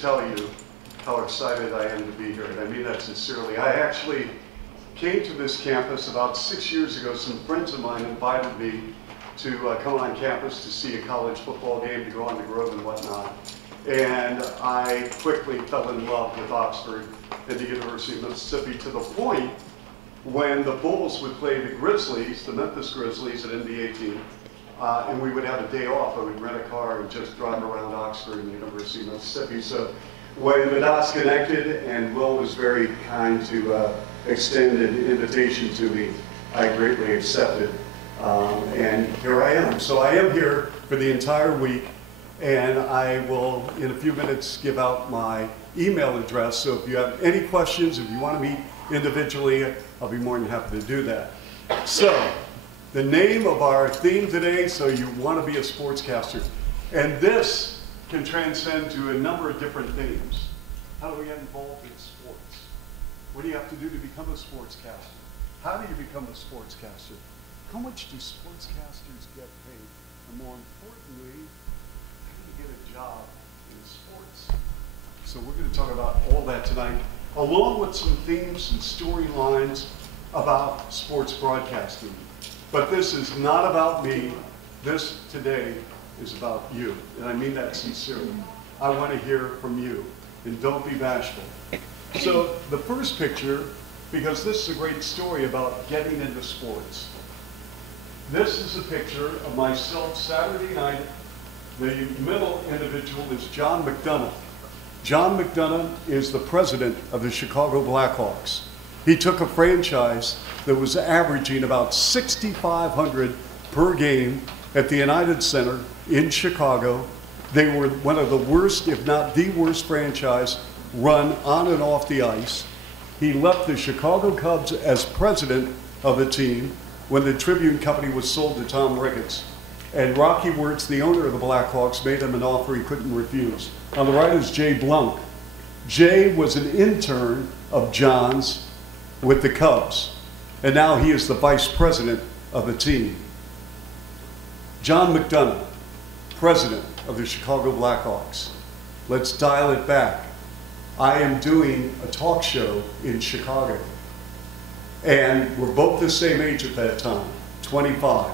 tell you how excited I am to be here, and I mean that sincerely. I actually came to this campus about 6 years ago. Some friends of mine invited me to come on campus to see a college football game, to go on the Grove and whatnot. And I quickly fell in love with Oxford and the University of Mississippi, to the point when the Bulls would play the Grizzlies, the Memphis Grizzlies, an NBA team, and we would have a day off. I would rent a car and just drive around Oxford and the University of Mississippi. So when the dots connected and Will was very kind to extend an invitation to me, I greatly accepted. And here I am. So I am here for the entire week, and I will, in a few minutes, give out my email address. So if you have any questions, if you want to meet individually, I'll be more than happy to do that. So, the name of our theme today, so you want to be a sportscaster. And this can transcend to a number of different themes. How do we get involved in sports? What do you have to do to become a sportscaster? How do you become a sportscaster? How much do sportscasters get paid? And more importantly, how do you get a job in sports? So we're going to talk about all that tonight, along with some themes and storylines about sports broadcasting. But this is not about me. This today is about you, and I mean that sincerely. I want to hear from you, and don't be bashful. So the first picture, because this is a great story about getting into sports. This is a picture of myself Saturday night. The middle individual is John McDonough. John McDonough is the president of the Chicago Blackhawks. He took a franchise that was averaging about 6,500 per game at the United Center in Chicago. They were one of the worst, if not the worst franchise run on and off the ice. He left the Chicago Cubs as president of the team when the Tribune Company was sold to Tom Ricketts. And Rocky Wirtz, the owner of the Blackhawks, made him an offer he couldn't refuse. On the right is Jay Blunk. Jay was an intern of John's with the Cubs, and now he is the vice president of the team. John McDonough, president of the Chicago Blackhawks. Let's dial it back. I am doing a talk show in Chicago, and we're both the same age at that time, 25.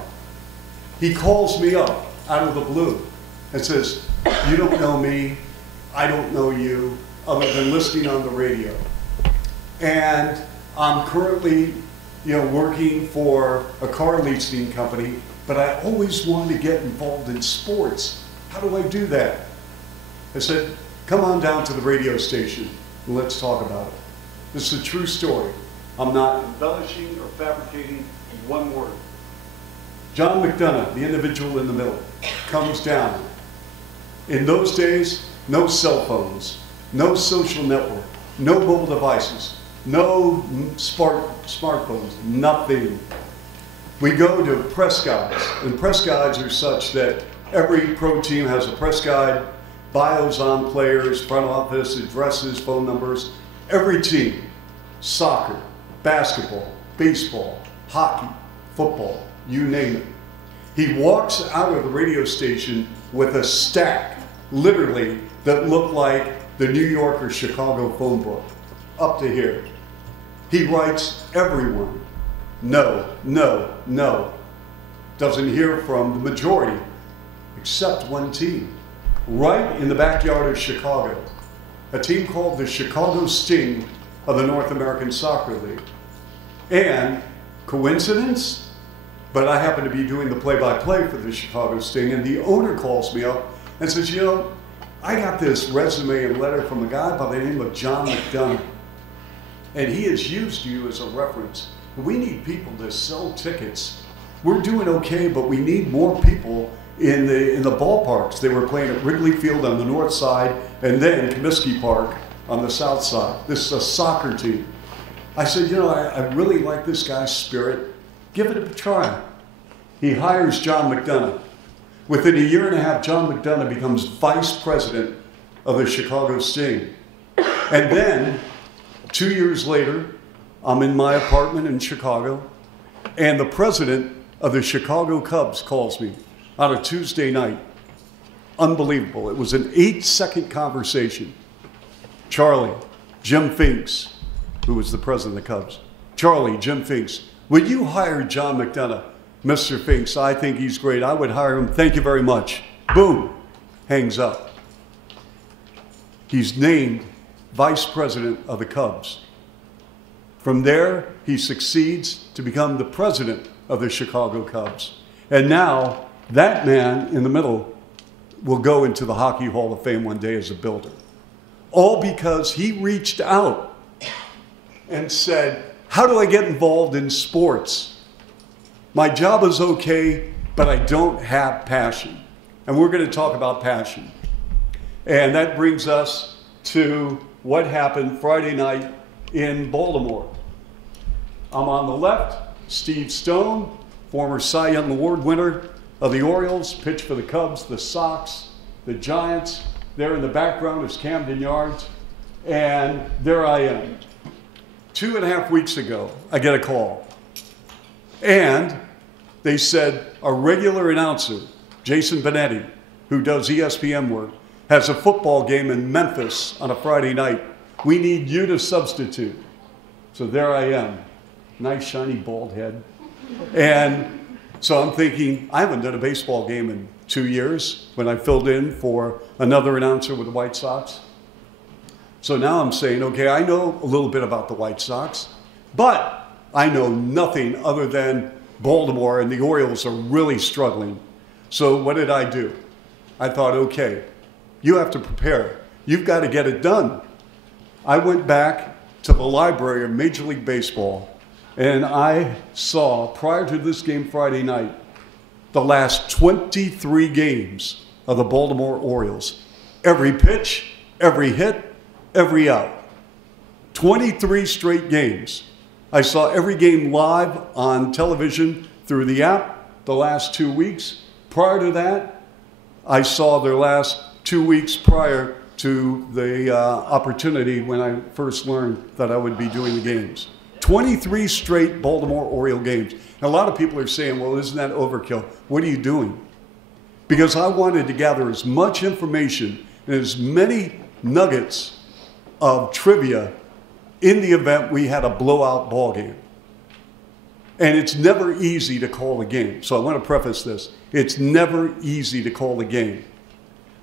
He calls me up out of the blue and says, "You don't know me, I don't know you, other than listening on the radio. And I'm currently, working for a car leasing company, but I always wanted to get involved in sports. How do I do that?" I said, "Come on down to the radio station and let's talk about it." This is a true story. I'm not embellishing or fabricating one word. John McDonough, the individual in the middle, comes down. In those days, no cell phones, no social network, no mobile devices, no smartphones, nothing. We go to press guides, and press guides are such that every pro team has a press guide, bios on players, front office, addresses, phone numbers. Every team, soccer, basketball, baseball, hockey, football, you name it. He walks out of the radio station with a stack, literally, that looked like the New York or Chicago phone book, up to here. He writes everyone, no, no, no. Doesn't hear from the majority, except one team, right in the backyard of Chicago, a team called the Chicago Sting of the North American Soccer League. And coincidence? But I happen to be doing the play-by-play for the Chicago Sting, and the owner calls me up and says, I got this resume and letter from a guy by the name of John McDonough, and he has used you as a reference. We need people to sell tickets. We're doing okay, but we need more people in the ballparks. They were playing at Wrigley Field on the north side, and then Comiskey Park on the south side. This is a soccer team. I said, I really like this guy's spirit. Give it a try. He hires John McDonough. Within a year and a half, John McDonough becomes vice president of the Chicago Sting. And then, 2 years later, I'm in my apartment in Chicago, and the president of the Chicago Cubs calls me on a Tuesday night. Unbelievable. It was an 8-second conversation. Charlie, Jim Finks, who was the president of the Cubs. Charlie, Jim Finks, would you hire John McDonough? Mr. Finks, I think he's great. I would hire him. Thank you very much. Boom, hangs up. He's named vice president of the Cubs. From there, he succeeds to become the president of the Chicago Cubs. And now, that man in the middle will go into the Hockey Hall of Fame one day as a builder. All because he reached out and said, how do I get involved in sports? My job is okay, but I don't have passion. And we're going to talk about passion. And that brings us to what happened Friday night in Baltimore. I'm on the left, Steve Stone, former Cy Young Award winner of the Orioles, pitched for the Cubs, the Sox, the Giants. There in the background is Camden Yards. And there I am. 2.5 weeks ago, I get a call. And they said, our regular announcer, Jason Benetti, who does ESPN work, has a football game in Memphis on a Friday night. We need you to substitute. So there I am. Nice, shiny, bald head. And so I'm thinking, I haven't done a baseball game in 2 years when I filled in for another announcer with the White Sox. So now I'm saying, okay, I know a little bit about the White Sox, but I know nothing other than Baltimore, and the Orioles are really struggling. So what did I do? I thought, okay, you have to prepare. You've got to get it done. I went back to the library of Major League Baseball, and I saw, prior to this game Friday night, the last 23 games of the Baltimore Orioles. Every pitch, every hit, every out. 23 straight games. I saw every game live on television through the app the last 2 weeks. Prior to that, I saw their last 2 weeks prior to the opportunity when I first learned that I would be doing the games. 23 straight Baltimore Oriole games. And a lot of people are saying, well, isn't that overkill? What are you doing? Because I wanted to gather as much information and as many nuggets of trivia in the event we had a blowout ball game. And it's never easy to call a game. So I want to preface this. It's never easy to call a game.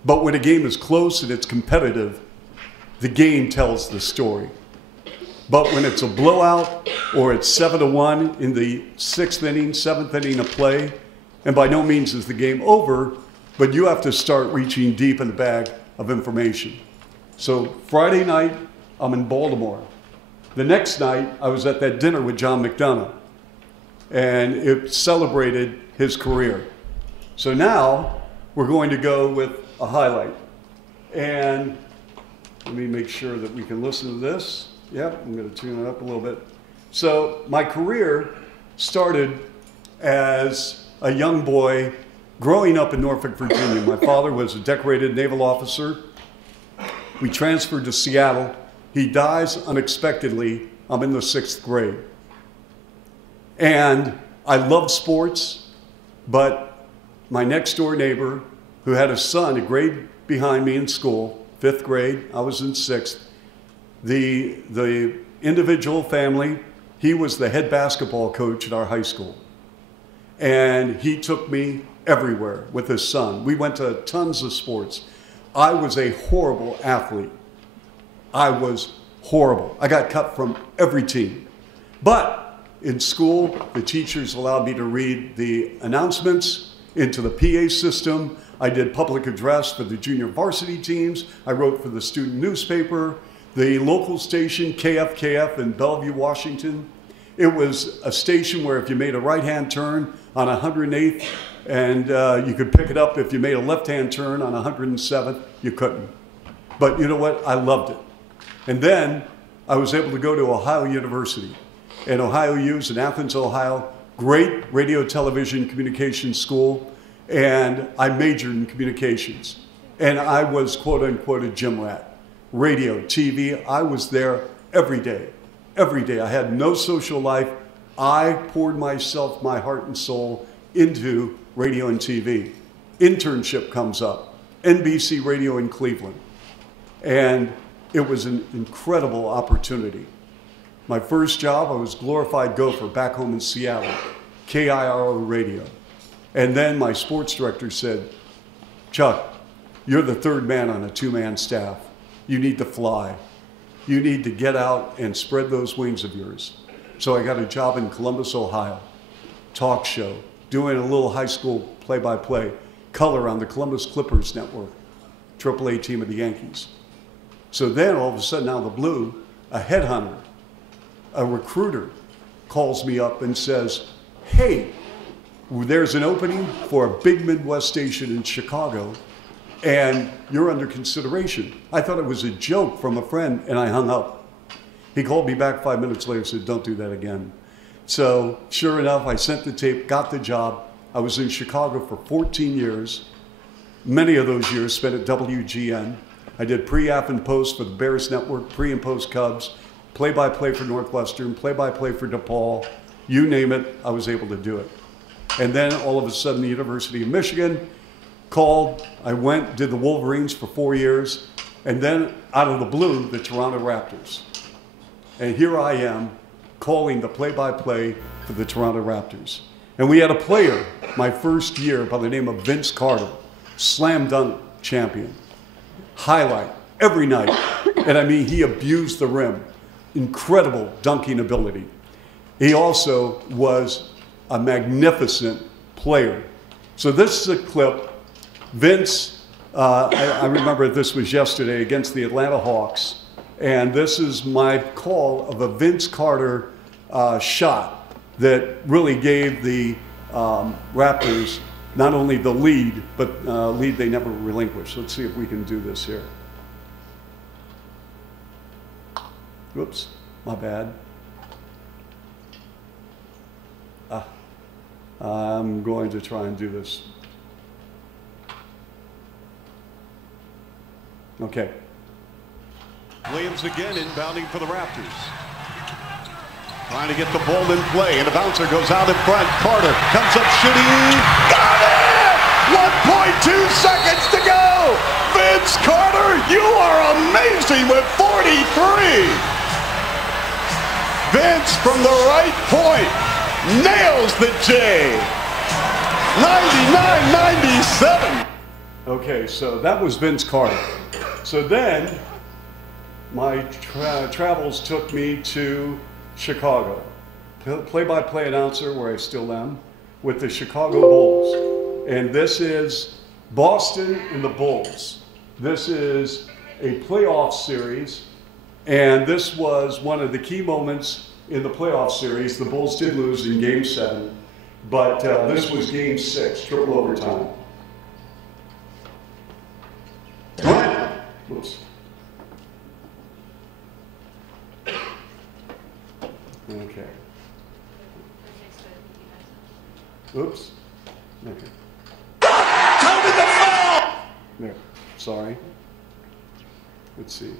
But when a game is close and it's competitive, the game tells the story. But when it's a blowout or it's 7-1 in the 6th inning, 7th inning of play, and by no means is the game over, but you have to start reaching deep in the bag of information. So Friday night, I'm in Baltimore. The next night, I was at that dinner with John McDonough, and it celebrated his career. So now, we're going to go with a highlight. And let me make sure that we can listen to this. Yep, I'm going to tune it up a little bit. So my career started as a young boy growing up in Norfolk, Virginia. My father was a decorated naval officer. We transferred to Seattle. He dies unexpectedly. I'm in the 6th grade. And I love sports, but my next door neighbor, who had a son a grade behind me in school, 5th grade, I was in 6th, the individual family, he was the head basketball coach at our high school. And he took me everywhere with his son. We went to tons of sports. I was a horrible athlete. I was horrible. I got cut from every team. But in school, the teachers allowed me to read the announcements into the PA system. I did public address for the junior varsity teams. I wrote for the student newspaper, the local station, KFKF in Bellevue, Washington. It was a station where if you made a right-hand turn on 108th, and you could pick it up if you made a left-hand turn on 107th, you couldn't. But you know what? I loved it. And then I was able to go to Ohio University. And Ohio U's in Athens, Ohio, great radio, television, communications school. And I majored in communications. And I was, quote unquote, a gym rat. Radio, TV, I was there every day. Every day. I had no social life. I poured myself, my heart and soul into radio and TV. Internship comes up. NBC Radio in Cleveland. And it was an incredible opportunity. My first job, I was glorified gopher back home in Seattle, KIRO radio. And then my sports director said, Chuck, you're the third man on a two-man staff. You need to fly. You need to get out and spread those wings of yours. So I got a job in Columbus, Ohio, talk show, doing a little high school play-by-play, color on the Columbus Clippers network, AAA team of the Yankees. So then all of a sudden out of the blue, a headhunter, a recruiter calls me up and says, hey, there's an opening for a big Midwest station in Chicago and you're under consideration. I thought it was a joke from a friend and I hung up. He called me back 5 minutes later and said, don't do that again. So sure enough, I sent the tape, got the job. I was in Chicago for 14 years. Many of those years spent at WGN. I did pre-app and post for the Bears Network, pre and post Cubs, play-by-play for Northwestern, play-by-play for DePaul. You name it, I was able to do it. And then all of a sudden, the University of Michigan called. I went, did the Wolverines for 4 years, and then out of the blue, the Toronto Raptors. And here I am calling the play-by-play for the Toronto Raptors. And we had a player my first year by the name of Vince Carter, slam dunk champion, highlight every night. And I mean, he abused the rim, incredible dunking ability. He also was a magnificent player. So this is a clip. Vince, I remember this was yesterday against the Atlanta Hawks, and this is my call of a Vince Carter shot that really gave the Raptors not only the lead, but lead they never relinquished. Let's see if we can do this here. Whoops, my bad. I'm going to try and do this. Okay. Williams again inbounding for the Raptors. Trying to get the ball in play, and the bouncer goes out in front. Carter comes up shooting. Got it! 1.2 seconds to go! Vince Carter, you are amazing with 43! Vince from the right point nails the J. 99-97. Okay, so that was Vince Carter. So then my travels took me to Chicago, play-by-play announcer, where I still am, with the Chicago Bulls. And this is Boston and the Bulls. This is a playoff series, and this was one of the key moments in the playoff series. The Bulls did lose in Game 7, but this was Game 6, triple overtime. Oops. Okay. Oops. Okay. Counted the foul! There. Sorry. Let's see.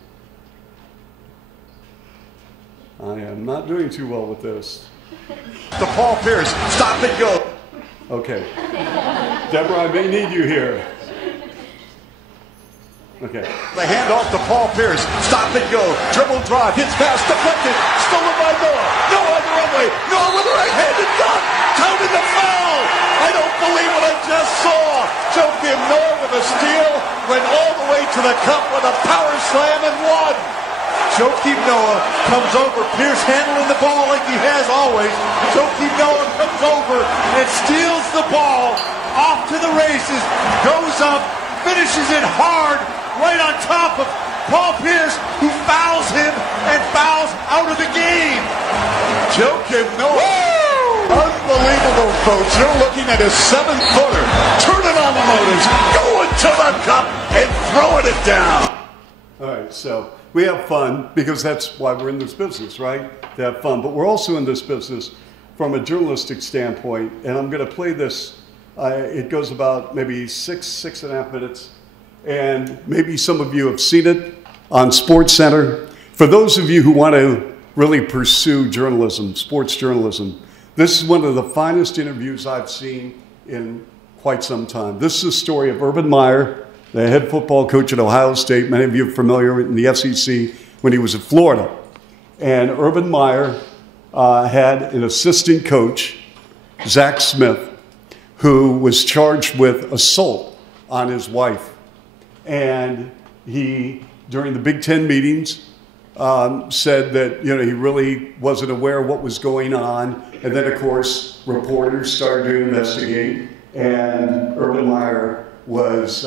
I am not doing too well with this. To Paul Pierce. Stop and go. Okay. Deborah, I may need you here. Okay. The handoff to Paul Pierce. Stop and go. Dribble drive. Hits pass. Deflected. Stolen by Noah. Noah on the runway. Noah with a right-handed dunk. Counted the foul. I don't believe what I just saw. Joakim Noah with a steal. Went all the way to the cup with a power slam and won. Joakim Noah comes over. Pierce handling the ball like he has always. Joakim Noah comes over and steals the ball off to the races. Goes up. Finishes it hard. Right on top of Paul Pierce, who fouls him and fouls out of the game. Joakim Noah. Unbelievable, folks. You're looking at a 7-footer. Turning on the motors, going to the cup and throwing it down. All right, so we have fun because that's why we're in this business, right? To have fun. But we're also in this business from a journalistic standpoint, and I'm going to play this. It goes about maybe 6.5 minutes. And maybe some of you have seen it on SportsCenter. For those of you who want to really pursue journalism, sports journalism, this is one of the finest interviews I've seen in quite some time. This is a story of Urban Meyer the head football coach at Ohio State. Many of you are familiar with in the SEC when he was at Florida. And Urban Meyer had an assistant coach, Zach Smith, who was charged with assault on his wife. And he, during the Big Ten meetings, said that he really wasn't aware of what was going on. And then, of course, reporters started to investigate, and Urban Meyer was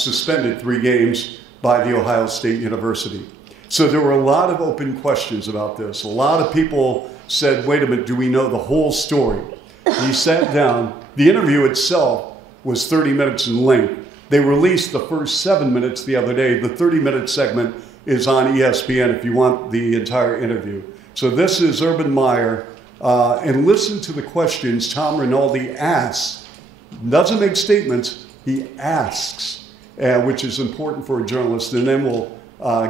suspended 3 games by the Ohio State University. So there were a lot of open questions about this. A lot of people said, wait a minute, do we know the whole story? He sat down. The interview itself was 30 minutes in length. They released the first 7 minutes the other day. The 30-minute segment is on ESPN if you want the entire interview. So this is Urban Meyer, and listen to the questions Tom Rinaldi asks. Doesn't make statements, he asks, which is important for a journalist. And then we'll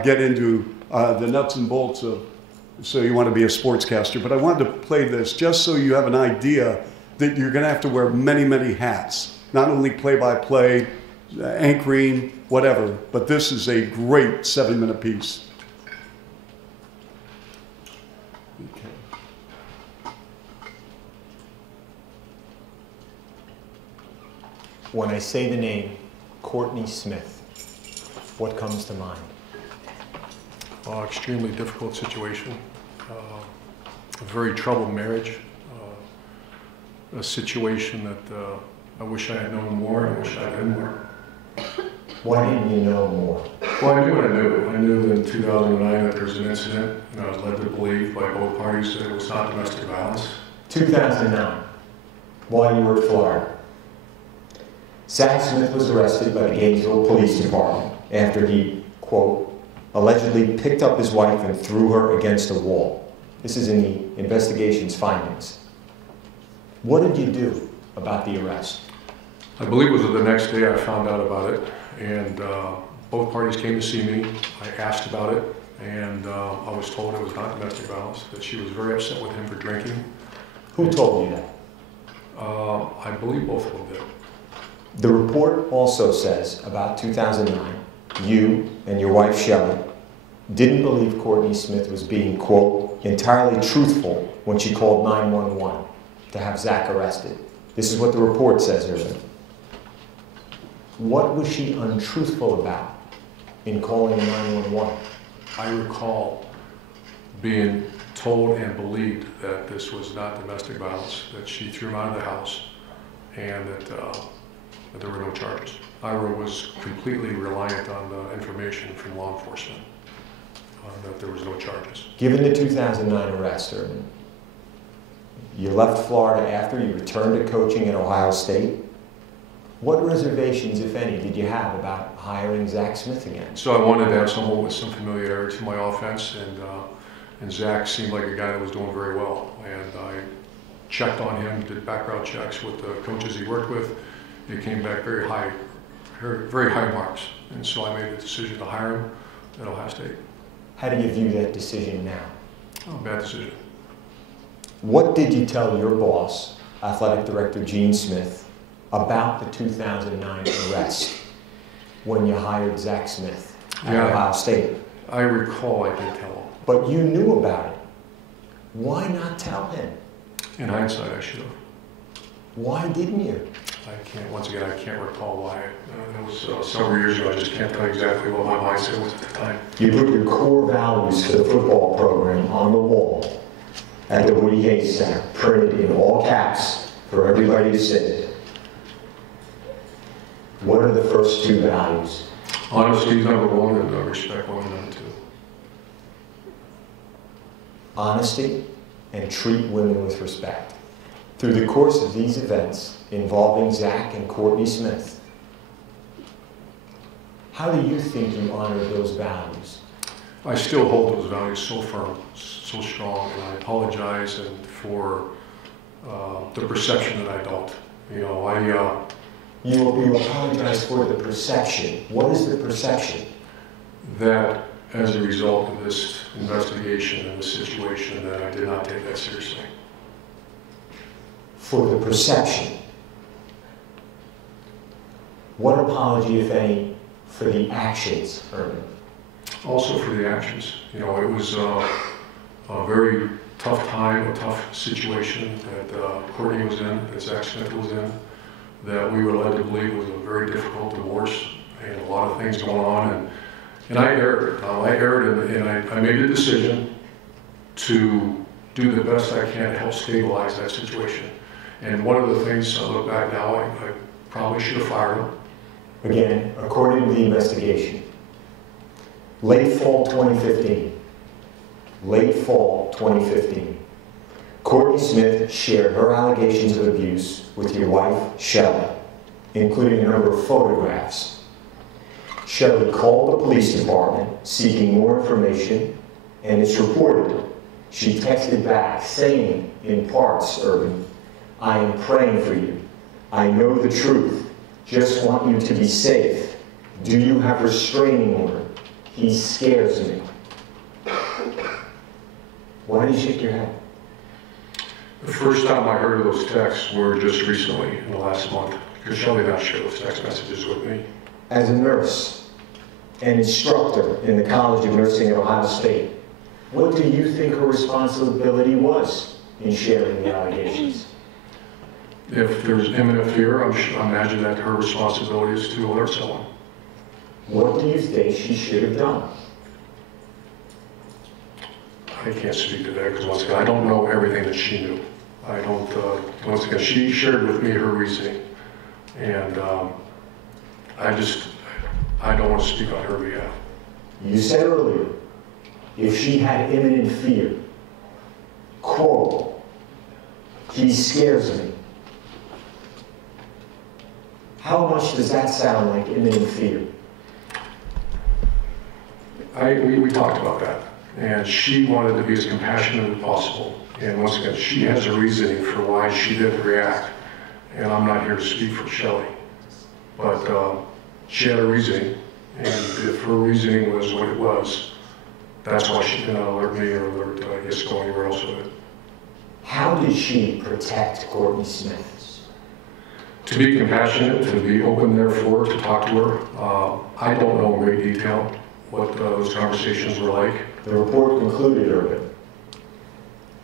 get into the nuts and bolts of, so you want to be a sportscaster. But I wanted to play this just so you have an idea that you're going to have to wear many, many hats. Not only play-by-play, anchoring, whatever, but this is a great 7-minute piece. Okay. When I say the name Courtney Smith, what comes to mind? Extremely difficult situation, a very troubled marriage, a situation that I wish I had known more, I wish I had known more. Why didn't you know more? Well, I knew what I knew. I knew that in 2009 that there was an incident, and I was led to believe by both parties that it was not domestic violence. 2009, while you were in Florida, Zach Smith was arrested by the Gainesville Police Department after he, quote, allegedly picked up his wife and threw her against a wall. This is in the investigation's findings. What did you do about the arrest? I believe it was the next day I found out about it, and both parties came to see me. I asked about it, and I was told it was not domestic violence, that she was very upset with him for drinking. Who told you that? I believe both of them did. The report also says about 2009, you and your wife Shelley didn't believe Courtney Smith was being, quote, entirely truthful when she called 911 to have Zach arrested. This is what the report says, Irvin. What was she untruthful about in calling 911? I recall being told and believed that this was not domestic violence, that she threw him out of the house, and that there were no charges. Ira was completely reliant on the information from law enforcement, that there was no charges. Given the 2009 arrest, Irvin, you left Florida after you returned to coaching at Ohio State. What reservations, if any, did you have about hiring Zach Smith again? So I wanted to have someone with some familiarity to my offense, and Zach seemed like a guy that was doing very well. And I checked on him, did background checks with the coaches he worked with. It came back very high marks. And so I made the decision to hire him at Ohio State. How do you view that decision now? Oh, bad decision. What did you tell your boss, Athletic Director Gene Smith, about the 2009 arrest when you hired Zach Smith at Ohio State? I recall I did tell him. But you knew about it. Why not tell him? In hindsight, I should have. Why didn't you? Once again, I can't recall why. It was several years ago. I just can't tell you exactly what my mindset was at the time. You put your core values for the football program on the wall at the Woody Hayes Center, printed in all caps for everybody to see. What are the first 2 values? Honesty is number 1, and respect women number 2. Honesty and treat women with respect. Through the course of these events involving Zach and Courtney Smith, how do you think you honored those values? I still hold those values so firm, so strong, and I apologize for the perception that I don't. You apologize for the perception. What is the perception? That as a result of this investigation and the situation, that I did not take that seriously. For the perception. What apology, if any, for the actions, Urban? Also for the actions. You know, it was a very tough time, a tough situation that Courtney was in, that Zach Smith was in, that we were led to believe was a very difficult divorce and a lot of things going on. And I erred. And I made a decision to do the best I can to help stabilize that situation. And one of the things, I look back now, I probably should have fired him. Again, according to the investigation, late fall 2015, Courtney Smith shared her allegations of abuse with your wife, Shelley, including a number of photographs. Shelley called the police department seeking more information, and it's reported she texted back saying, in parts, Urban, "I am praying for you. I know the truth. Just want you to be safe. Do you have restraining order? He scares me." Why did you shake your head? The first time I heard of those texts were just recently, in the last month, because Shelley did not share those text messages with me. As a nurse and instructor in the College of Nursing at Ohio State, what do you think her responsibility was in sharing the allegations? If there's imminent fear, I imagine that her responsibility is to alert someone. What do you think she should have done? I can't speak to that because, once again, I don't know everything that she knew. I don't, once again, she shared with me her reasoning. And I don't want to speak on her behalf. You said earlier, if she had imminent fear, quote, "He scares me." How much does that sound like imminent fear? We talked about that, and she wanted to be as compassionate as possible. And once again, she has a reasoning for why she didn't react, and I'm not here to speak for Shelley. But she had a reasoning, and if her reasoning was what it was, that's why she did not alert me or alert, go anywhere else with it. How did she protect Courtney Smith? To be compassionate, to be open there for her, to talk to her. I don't know in great detail what those conversations were like. The report concluded, Urban,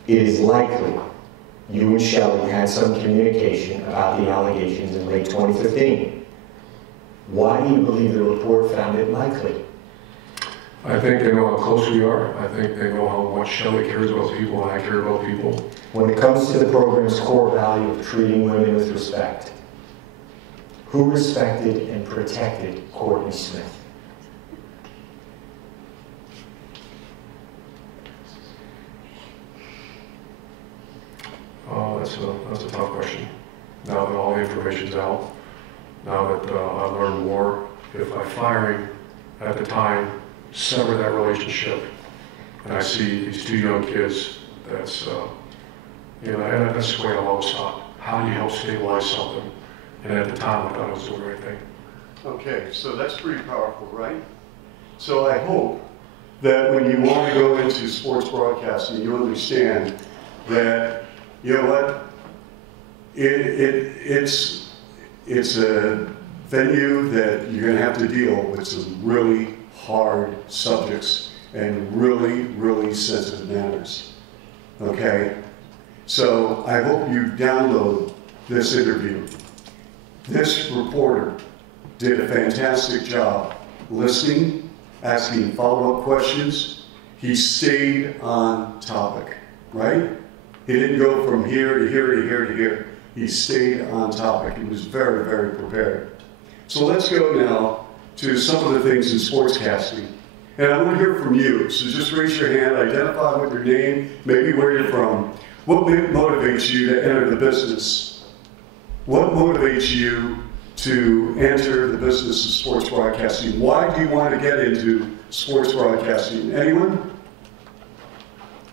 it is likely you and Shelley had some communication about the allegations in late 2015. Why do you believe the report found it likely? I think they know how close we are. I think they know how much Shelley cares about people and I care about people. When it comes to the program's core value of treating women with respect, who respected and protected Courtney Smith? Oh, that's a tough question. Now that all the information's out, now that I've learned more, if by firing at the time, sever that relationship, and I see these two young kids, that's, and that's the way I've always thought. How do you help stabilize something? And at the time, I thought I was doing the right thing. Okay, so that's pretty powerful, right? So I hope that when you want to go into sports broadcasting, you understand that, you know what, it's a venue that you're going to have to deal with some really hard subjects and really, really sensitive matters. Okay? So I hope you download this interview. This reporter did a fantastic job listening, asking follow-up questions. He stayed on topic, right? He didn't go from here to here to here to here. He stayed on topic. He was very, very prepared. So let's go now to some of the things in sportscasting. And I want to hear from you. So just raise your hand, identify with your name, maybe where you're from. What motivates you to enter the business? What motivates you to enter the business of sports broadcasting? Why do you want to get into sports broadcasting? Anyone?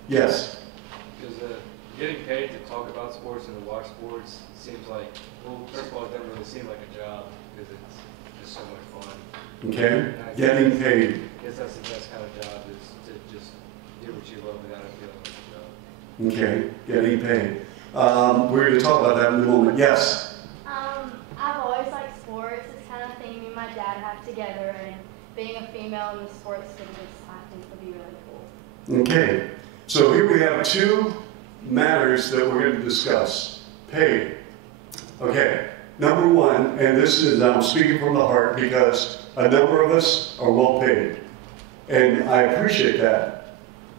Yes. Because getting paid to talk about sports and to watch sports seems like, well, first of all, it doesn't really seem like a job because it's just so much fun. Okay. Getting paid. I guess that's the best kind of job, is to just do what you love without it feeling like a job. Okay. Getting paid. We're going to talk about that in a moment. Yes. I've always liked sports. It's kind of thing me and my dad have together, and female in the sports, and I think would be really cool. Okay, so here we have two matters that we're going to discuss. Pay. Okay, number one, and this is, I'm speaking from the heart because a number of us are well paid, and I appreciate that.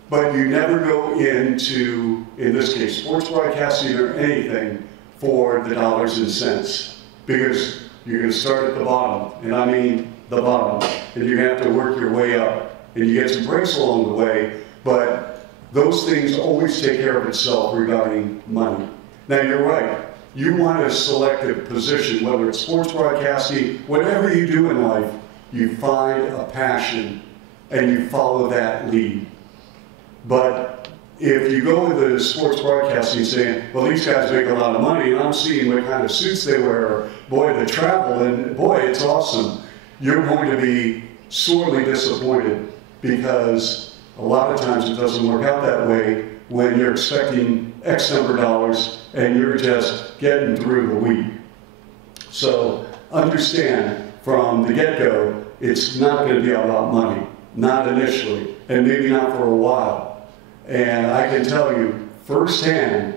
But you never go into, in this case, sports broadcasting or anything for the dollars and cents, because you're going to start at the bottom, and I mean the bottom, and you're going to have to work your way up, and you get some breaks along the way, but those things always take care of itself regarding money. Now, you're right. You want to select a position, whether it's sports broadcasting, whatever you do in life, you find a passion and you follow that lead. But if you go into sports broadcasting saying, well, these guys make a lot of money, and I'm seeing what kind of suits they wear, or boy, the travel, and boy, it's awesome, you're going to be sorely disappointed, because a lot of times it doesn't work out that way when you're expecting X number of dollars and you're just getting through the week. So understand from the get-go, it's not going to be about money, not initially, and maybe not for a while. And I can tell you firsthand,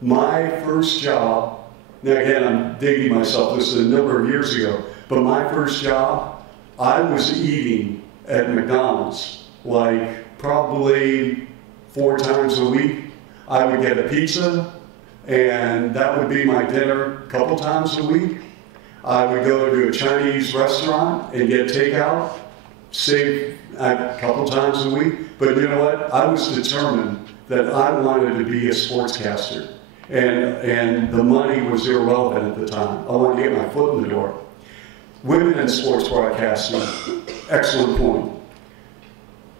my first job, now again, I'm dating myself, this is a number of years ago, but my first job, I was eating at McDonald's, like probably 4 times a week. I would get a pizza, and that would be my dinner a couple times a week. I would go to a Chinese restaurant and get takeout, save a couple times a week. But you know what? I was determined that I wanted to be a sportscaster, and the money was irrelevant at the time. I wanted to get my foot in the door. Women in sports broadcasting, excellent point.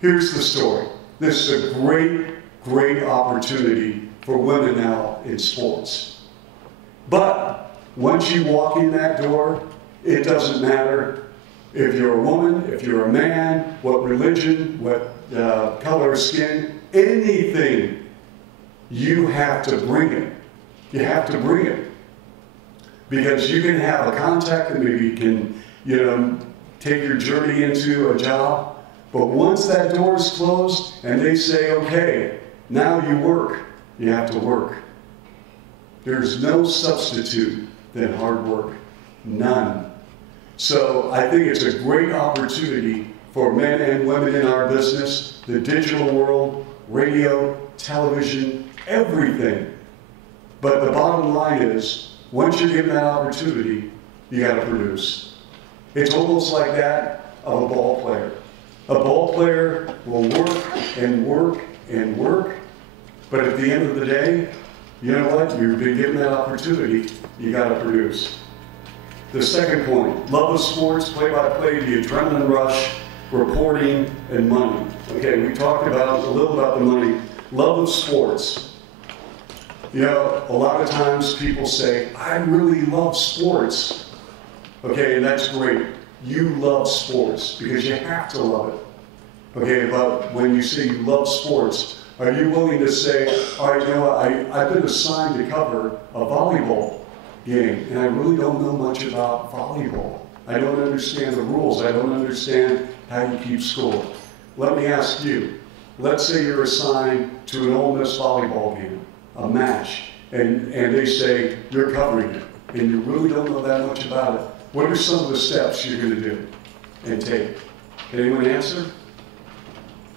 Here's the story. This is a great, great opportunity for women now in sports. But once you walk in that door, it doesn't matter if you're a woman, if you're a man, what religion, what color of skin, anything, you have to bring it. You have to bring it. Because you can have a contact that maybe can, take your journey into a job, but once that door is closed and they say, okay, now you work, you have to work. There's no substitute than hard work. None. So I think it's a great opportunity for men and women in our business, the digital world, radio, television, everything. But the bottom line is, once you're given that opportunity, you got to produce. It's almost like that of a ball player. A ball player will work and work and work, but at the end of the day, you know what? You've been given that opportunity, you got to produce. The second point, love of sports, play-by-play, the adrenaline rush, reporting, and money. Okay, we talked about a little about the money. Love of sports. A lot of times people say, I really love sports. Okay, and that's great. You love sports because you have to love it. Okay, but when you say you love sports, are you willing to say, all right, I've been assigned to cover a volleyball game, and I really don't know much about volleyball. I don't understand the rules. I don't understand how you keep score. Let me ask you, let's say you're assigned to an Ole Miss volleyball game, a match, and they say you're covering it, and you really don't know that much about it. What are some of the steps you're going to do and take? Can anyone answer?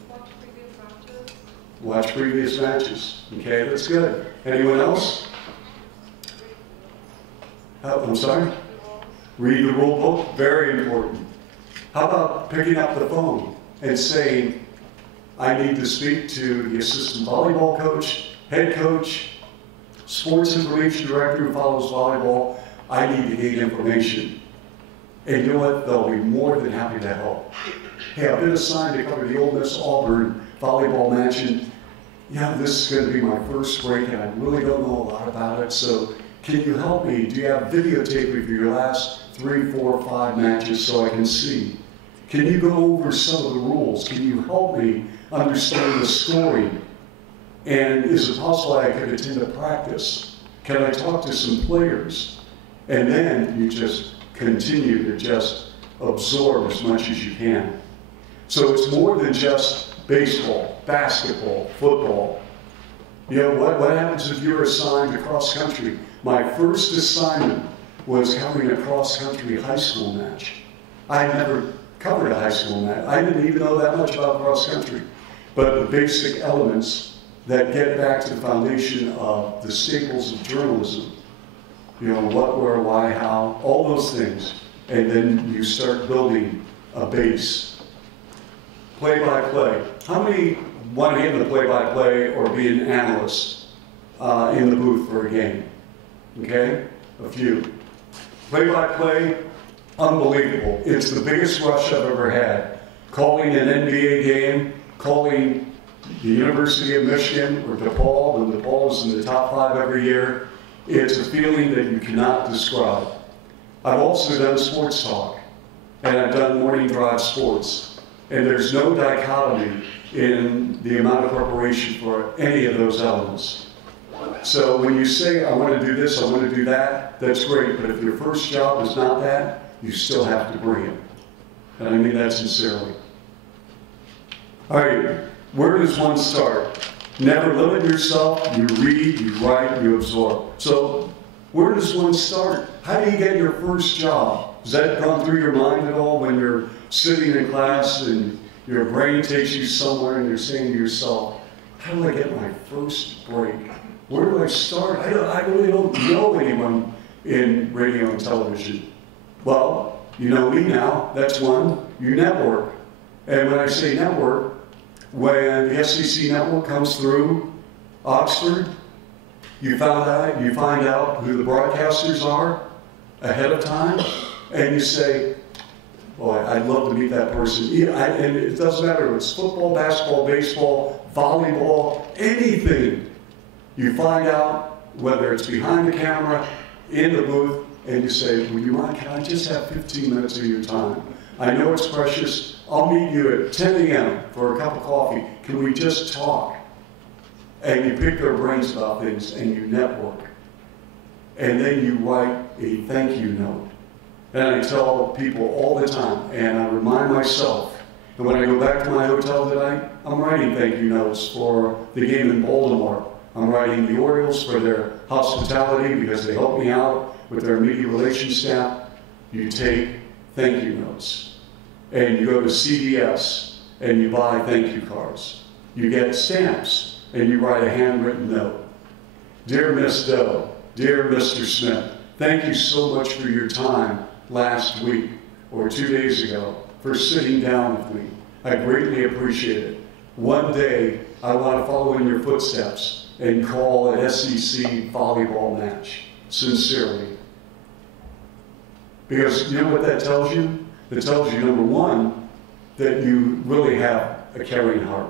Watch previous matches. Watch previous matches. Okay, that's good. Anyone else? I'm sorry? Read the rule book. Very important. How about picking up the phone and saying, I need to speak to the assistant volleyball coach, head coach, sports information director who follows volleyball. I need to gain information. And you know what? They'll be more than happy to help. Hey, I've been assigned to cover the Ole Miss Auburn volleyball match, and this is going to be my first break, and I really don't know a lot about it, so can you help me? Do you have videotape of your last 3, 4, 5 matches so I can see? Can you go over some of the rules? Can you help me understand the scoring? And is it possible I could attend a practice? Can I talk to some players? And then you just continue to just absorb as much as you can. So it's more than just baseball, basketball, football. You know, what happens if you're assigned to cross country? My first assignment was covering a cross country high school match. I had never covered a high school match. I didn't even know that much about cross country. But the basic elements that get back to the foundation of the staples of journalism, you know, what, where, why, how, all those things. And then you start building a base. Play-by-play. How many want to get in the play-by-play or be an analyst in the booth for a game? Okay? A few. Play-by-play, unbelievable. It's the biggest rush I've ever had. Calling an NBA game, calling the University of Michigan or DePaul, when DePaul is in the top 5 every year, it's a feeling that you cannot describe. I've also done sports talk, and I've done morning drive sports, and there's no dichotomy in the amount of preparation for any of those elements. So when you say, I want to do this, I want to do that, that's great, but if your first job is not that, you still have to bring it. And I mean that sincerely. All right, where does one start? Never limit yourself. You read, you write, you absorb. So where does one start? How do you get your first job? Has that gone through your mind at all when you're sitting in class and your brain takes you somewhere and you're saying to yourself, how do I get my first break? Where do I start? I really don't know anyone in radio and television. Well, you know me now. That's one. You network. And when I say network, when the SEC network comes through Oxford, you find out who the broadcasters are ahead of time, and you say, boy, I'd love to meet that person. And it doesn't matter if it's football, basketball, baseball, volleyball, anything. You find out whether it's behind the camera, in the booth, and you say, would you mind, can I just have 15 minutes of your time? I know it's precious. I'll meet you at 10 a.m. for a cup of coffee. Can we just talk? And you pick their brains about things and you network. And then you write a thank you note. And I tell people all the time, and I remind myself, and when I go back to my hotel tonight, I'm writing thank you notes for the game in Baltimore. I'm writing the Orioles for their hospitality because they helped me out with their media relations staff. You take thank you notes. And you go to CVS and you buy thank you cards. You get stamps and you write a handwritten note. Dear Miss Doe, dear Mr. Smith, thank you so much for your time last week or 2 days ago for sitting down with me. I greatly appreciate it. One day I want to follow in your footsteps and call an SEC volleyball match, sincerely. Because you know what that tells you? It tells you, number one, that you really have a caring heart.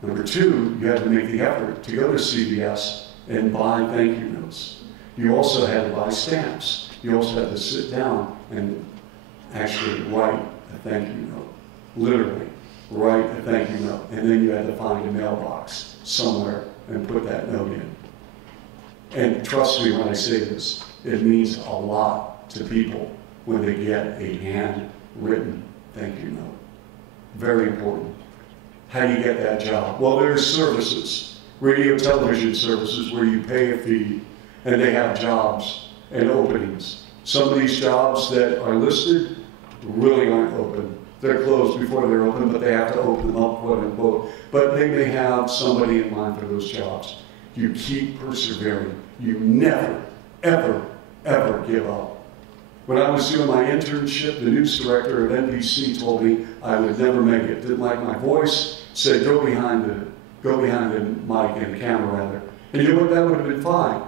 Number two, you had to make the effort to go to CVS and buy thank you notes. You also had to buy stamps. You also had to sit down and actually write a thank you note. Literally, write a thank you note. And then you had to find a mailbox somewhere and put that note in. And trust me when I say this, it means a lot to people when they get a handwritten thank you note. Very important. How do you get that job? Well, there's services, radio, television services where you pay a fee and they have jobs and openings. Some of these jobs that are listed really aren't open. They're closed before they're open, but they have to open them up, quote unquote. But they may have somebody in mind for those jobs. You keep persevering. You never, ever, ever give up. When I was doing my internship, the news director at NBC told me I would never make it. Didn't like my voice, said go behind the mic and the camera rather. And you know what, that would have been fine.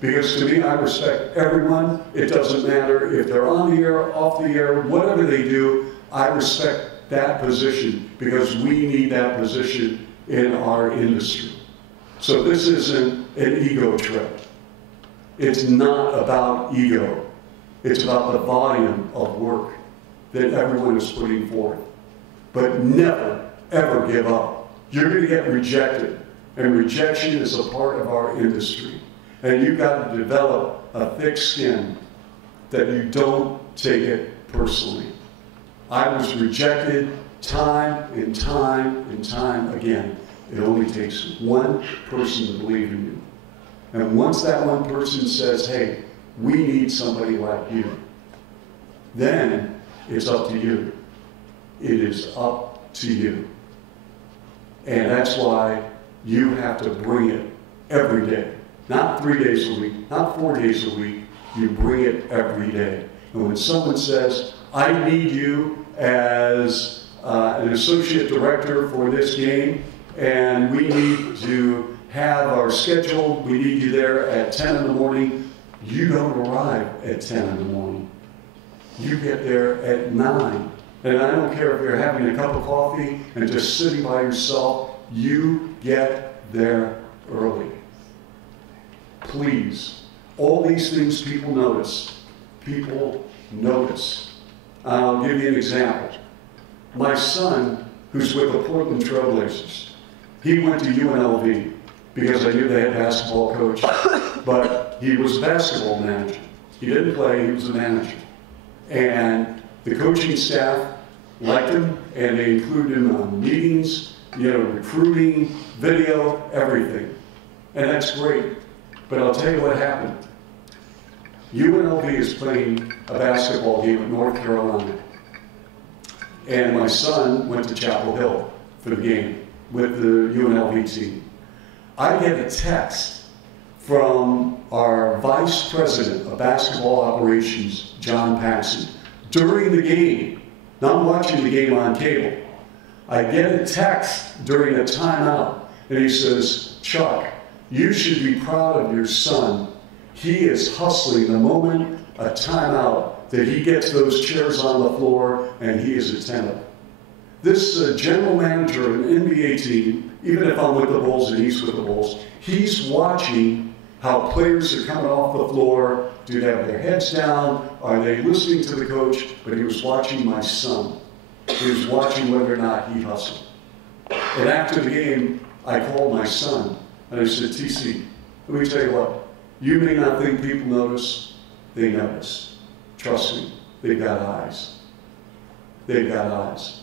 Because to me, I respect everyone. It doesn't matter if they're on the air, off the air, whatever they do, I respect that position because we need that position in our industry. So this isn't an ego trip. It's not about ego. It's about the volume of work that everyone is putting forth. But never, ever give up. You're going to get rejected, and rejection is a part of our industry. And you've got to develop a thick skin that you don't take it personally. I was rejected time and time and time again. It only takes one person to believe in you. And once that one person says, hey, we need somebody like you, then it's up to you. It is up to you. And that's why you have to bring it every day. Not 3 days a week, not 4 days a week. You bring it every day. And when someone says, I need you as an associate director for this game, and we need to have our schedule, we need you there at 10 in the morning, you don't arrive at 10 in the morning. You get there at 9. And I don't care if you're having a cup of coffee and just sitting by yourself, you get there early. Please. All these things people notice. People notice. I'll give you an example. My son, who's with the Portland Trailblazers, he went to UNLV because I knew they had a basketball coach, but he was a basketball manager. He didn't play, he was a manager. And the coaching staff liked him, and they included him on meetings, recruiting, video, everything. And that's great. But I'll tell you what happened. UNLV is playing a basketball game at North Carolina. And my son went to Chapel Hill for the game with the UNLV team. I get a text from our vice president of basketball operations, John Paxson, during the game. Now I'm watching the game on cable. I get a text during a timeout, and he says, Chuck, you should be proud of your son. He is hustling the moment a timeout that he gets those chairs on the floor and he is attentive. This general manager of an NBA team, even if I'm with the Bulls and he's with the Bulls, he's watching how players are coming off the floor. Do they have their heads down? Are they listening to the coach? But he was watching my son. He was watching whether or not he hustled. And after the game, I called my son and I said, TC, let me tell you what. You may not think people notice. They notice. Trust me, they've got eyes. They've got eyes.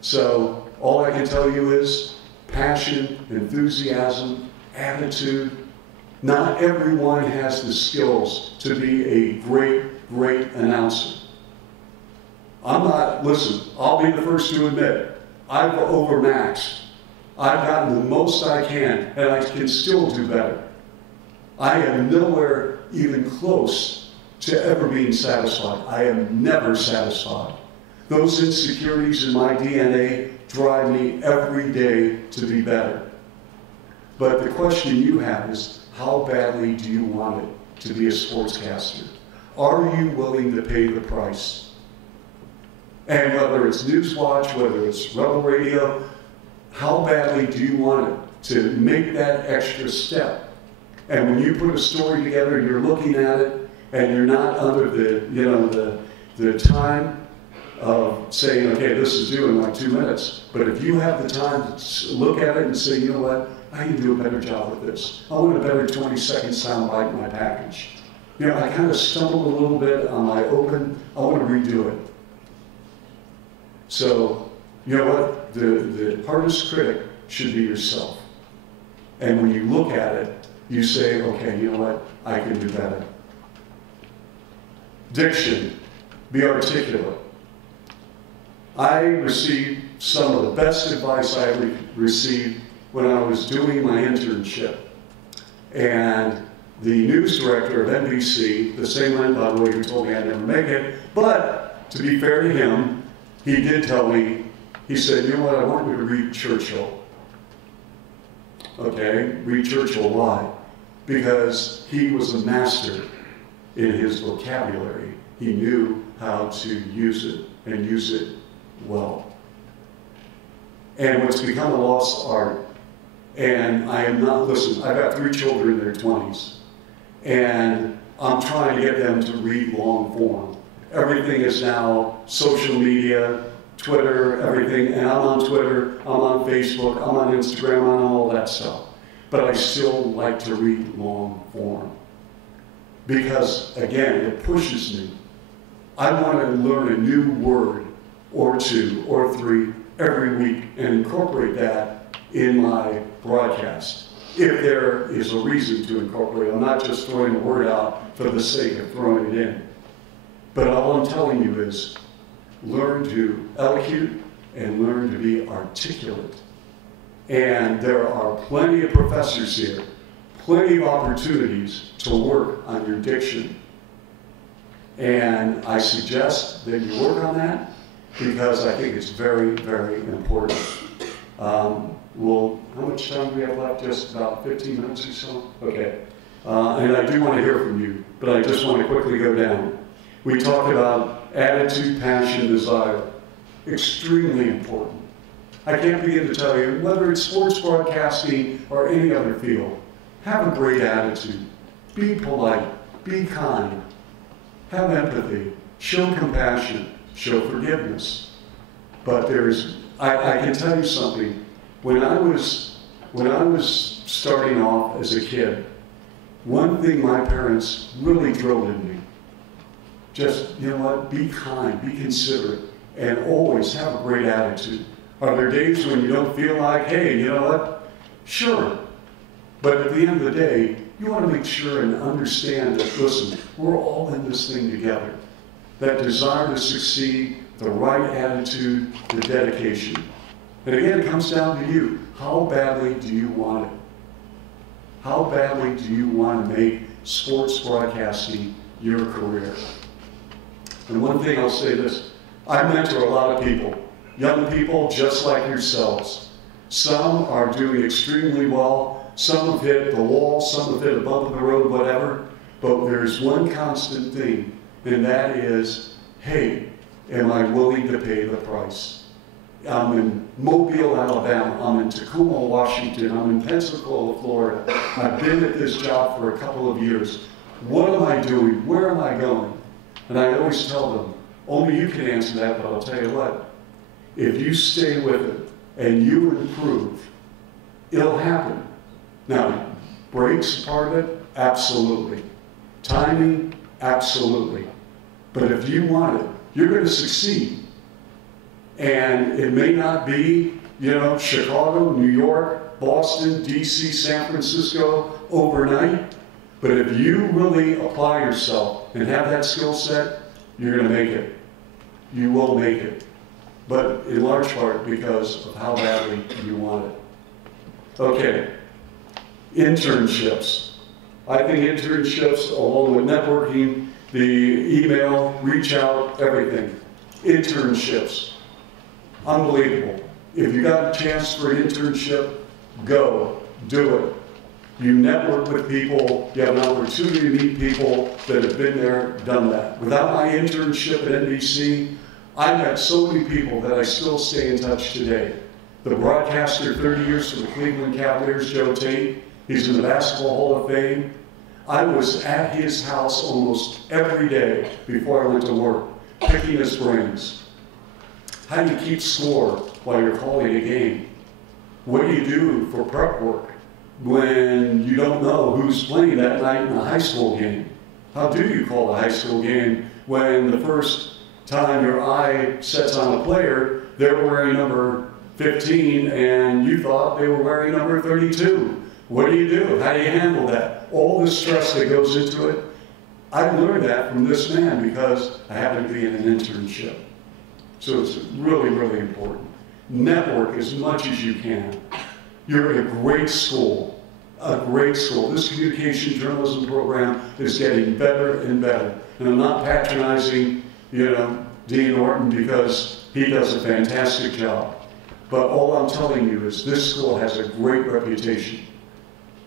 So all I can tell you is passion, enthusiasm, attitude. Not everyone has the skills to be a great, great announcer. Listen, I'll be the first to admit, I've overmaxed. I've gotten the most I can, and I can still do better. I am nowhere even close to ever being satisfied. I am never satisfied. Those insecurities in my DNA drive me every day to be better. But the question you have is, how badly do you want it to be a sportscaster? Are you willing to pay the price? And whether it's Newswatch, whether it's Rebel Radio, how badly do you want it to make that extra step? And when you put a story together, you're looking at it, and you're not under the time of saying, okay, this is due in like 2 minutes. But if you have the time to look at it and say, you know what, I can do a better job with this. I want a better 20-second soundbite in my package. I kind of stumbled a little bit on my open. I want to redo it. So, you know what? The hardest critic should be yourself. And when you look at it, you say, okay, you know what? I can do better. Diction. Be articulate. I received some of the best advice I ever received when I was doing my internship. And the news director of NBC, the same man, by the way, who told me I'd never make it, but to be fair to him, he did tell me, he said, you know what, I want you to read Churchill. Okay, read Churchill, why? Because he was a master in his vocabulary. He knew how to use it, and use it well. And what's become a lost art, and I am not, listen, I've got 3 children in their 20s, and I'm trying to get them to read long form. Everything is now social media, Twitter, everything, and I'm on Twitter, I'm on Facebook, I'm on Instagram, I'm on all that stuff. But I still like to read long form. Because, again, it pushes me. I want to learn a new word, or 2, or 3, every week and incorporate that in my broadcast. If there is a reason to incorporate, I'm not just throwing a word out for the sake of throwing it in. But all I'm telling you is learn to elocute and learn to be articulate. And there are plenty of professors here, plenty of opportunities to work on your diction. And I suggest that you work on that because I think it's very, very important. Well, how much time do we have left? Just about 15 minutes or so? Okay. And I do want to hear from you, but I just want to quickly go down. We talked about attitude, passion, desire. Extremely important. I can't begin to tell you, whether it's sports broadcasting or any other field, have a great attitude. Be polite. Be kind. Have empathy. Show compassion. Show forgiveness. But I can tell you something. When I was starting off as a kid, one thing my parents really drilled in me, just, you know what, be kind, be considerate, and always have a great attitude. Are there days when you don't feel like, hey, you know what? Sure. But at the end of the day, you want to make sure and understand that, listen, we're all in this thing together. That desire to succeed, the right attitude, the dedication. And again, it comes down to you. How badly do you want it? How badly do you want to make sports broadcasting your career? And one thing I'll say this, I mentor a lot of people, young people just like yourselves. Some are doing extremely well, some have hit the wall, some have hit a bump in the road, whatever, but there's one constant thing, and that is, hey, am I willing to pay the price? I'm in Mobile, Alabama. I'm in Tacoma, Washington. I'm in Pensacola, Florida. I've been at this job for a couple of years. What am I doing? Where am I going? And I always tell them, only you can answer that, but I'll tell you what. If you stay with it and you improve, it'll happen. Now, breaks part of it? Absolutely. Timing? Absolutely. But if you want it, you're going to succeed. And it may not be, you know, Chicago, New York, Boston, DC, San Francisco overnight. But if you really apply yourself and have that skill set, you're going to make it. You will make it. But in large part because of how badly you want it. Okay. Internships. I think internships, along with networking, the email, reach out, everything. Internships. Unbelievable. If you got a chance for an internship, go, do it. You network with people, you have an opportunity to meet people that have been there, done that. Without my internship at NBC, I met so many people that I still stay in touch today. The broadcaster, 30 years for the Cleveland Cavaliers, Joe Tate, he's in the Basketball Hall of Fame. I was at his house almost every day before I went to work, picking his brains. How do you keep score while you're calling a game? What do you do for prep work when you don't know who's playing that night in a high school game? How do you call a high school game when the first time your eye sets on a player, they're wearing number 15 and you thought they were wearing number 32? What do you do? How do you handle that? All the stress that goes into it. I learned that from this man because I happened to be in an internship. So it's really, really important. Network as much as you can. You're at a great school, a great school. This communication journalism program is getting better and better. And I'm not patronizing, you know, Dean Norton because he does a fantastic job. But all I'm telling you is this school has a great reputation.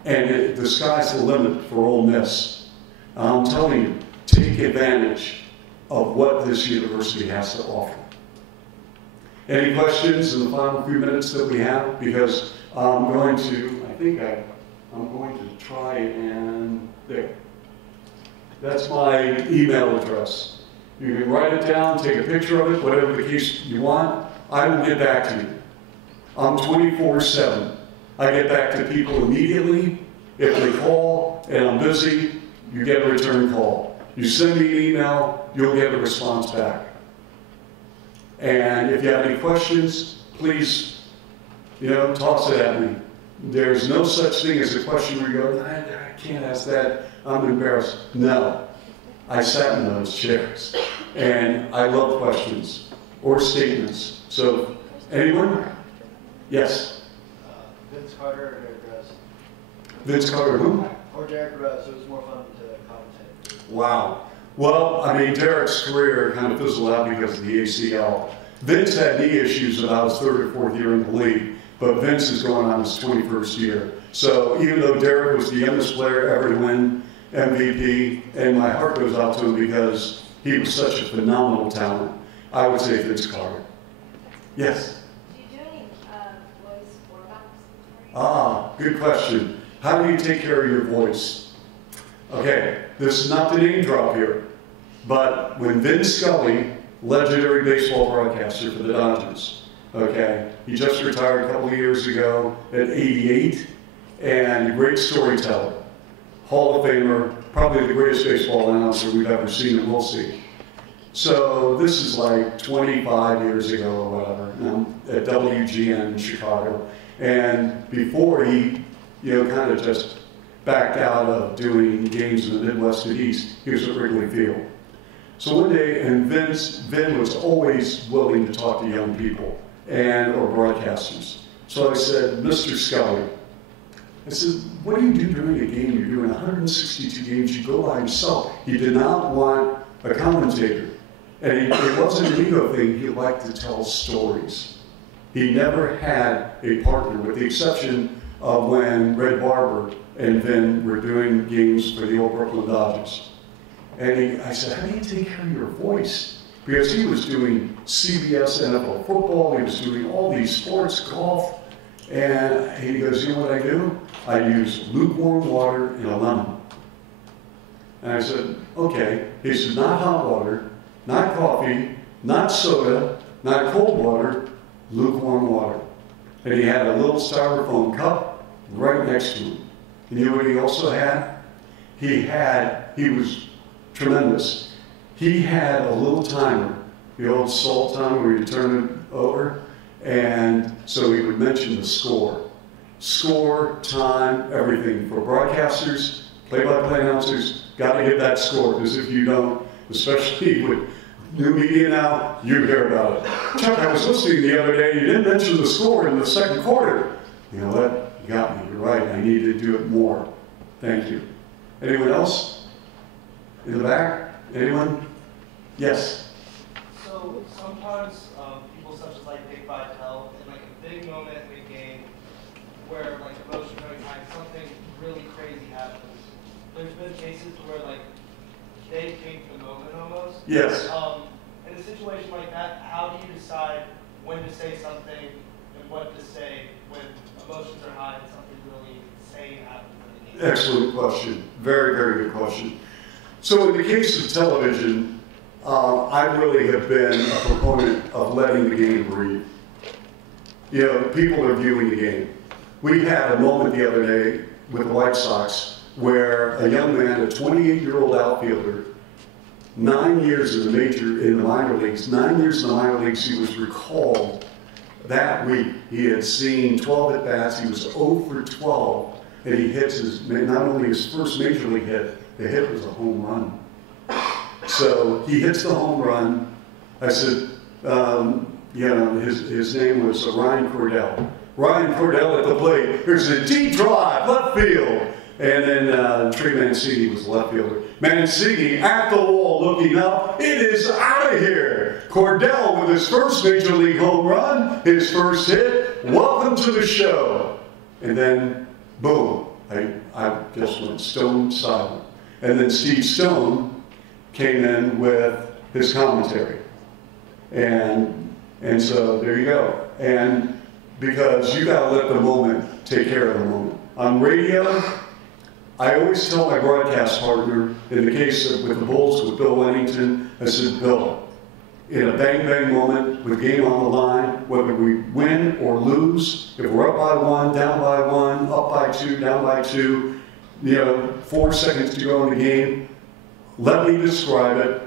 And the sky's the limit for Ole Miss. I'm telling you, take advantage of what this university has to offer. Any questions in the final few minutes that we have? Because I'm going to, I'm going to try and, there. That's my email address. You can write it down, take a picture of it, whatever the case you want. I will get back to you. I'm 24/7. I get back to people immediately. If they call and I'm busy, you get a return call. You send me an email, you'll get a response back. And if you have any questions, please, toss it at me. There's no such thing as a question where you go, I can't ask that, I'm embarrassed. No, I sat in those chairs, and I love questions or statements. So, anyone? Yes? Vince Carter or Derek Rose? Vince Carter, who? Or Derek Rose, it was more fun to commentate. Wow. Well, I mean, Derek's career kind of fizzled out because of the ACL. Vince had knee issues about his third or fourth year in the league, but Vince is going on his 21st year. So even though Derek was the youngest player ever to win MVP, and my heart goes out to him because he was such a phenomenal talent, I would say Vince Carter. Yes? Do you do any voice warm-ups? Ah, good question. How do you take care of your voice? Okay, this is not the name drop here, but when Vin Scully, legendary baseball broadcaster for the Dodgers, okay, he just retired a couple of years ago at 88, and a great storyteller, Hall of Famer, probably the greatest baseball announcer we've ever seen and will see. So this is like 25 years ago or whatever, at WGN in Chicago, and before he, kind of just backed out of doing games in the Midwest and East, he was at Wrigley Field. So one day, and Vin was always willing to talk to young people or broadcasters. So I said, Mr. Scully, I said, what do you do during a game? You're doing 162 games, you go by yourself. He did not want a commentator. And it wasn't an ego thing, he liked to tell stories. He never had a partner, with the exception of when Red Barber and Vin were doing games for the old Brooklyn Dodgers. And I said, how do you take care of your voice? Because he was doing CBS NFL football, he was doing all these sports, golf, and he goes, you know what I do? I use lukewarm water and a lemon. And I said, okay. He said, not hot water, not coffee, not soda, not cold water, lukewarm water. And he had a little styrofoam cup right next to him. And you know what he also had? He was tremendous. He had a little timer, the old salt timer where you turn it over, and so he would mention the score. Score, time, everything. For broadcasters, play-by-play announcers, got to get that score, because if you don't, especially with new media now, you hear about it. Chuck, I was listening the other day, you didn't mention the score in the second quarter. You know what? You got me, you're right, I need to do it more. Thank you. Anyone else? In the back? Anyone? Yes? So sometimes people such as like Big Five tell in like a big moment in a game where like emotion very high, something really crazy happens. There's been cases where like they take the moment almost. Yes. In a situation like that, how do you decide when to say something and what to say when emotions are high and something really insane happens in the game? Excellent question. Very, very good question. So in the case of television, I really have been a proponent of letting the game breathe. People are viewing the game. We had a moment the other day with the White Sox where a young man, a 28-year-old outfielder, 9 years in the minor leagues, 9 years in the minor leagues, he was recalled that week. He had seen 12 at-bats, he was 0 for 12, and he hits not only his first major league hit, the hit was a home run. So he hits the home run. I said, his name was Ryan Cordell. Ryan Cordell at the plate. There's a deep drive, left field. And then Trey Mancini was the left fielder. Mancini at the wall looking up. It is out of here. Cordell with his first major league home run, his first hit. Welcome to the show. And then, boom, I just went stone silent. And then Steve Stone came in with his commentary. And so there you go. And because you got to let the moment take care of the moment. On radio, I always tell my broadcast partner, in the case with the Bulls, with Bill Wennington, I said, Bill, in a bang-bang moment with game on the line, whether we win or lose, if we're up by 1, down by 1, up by 2, down by 2, 4 seconds to go in the game, let me describe it,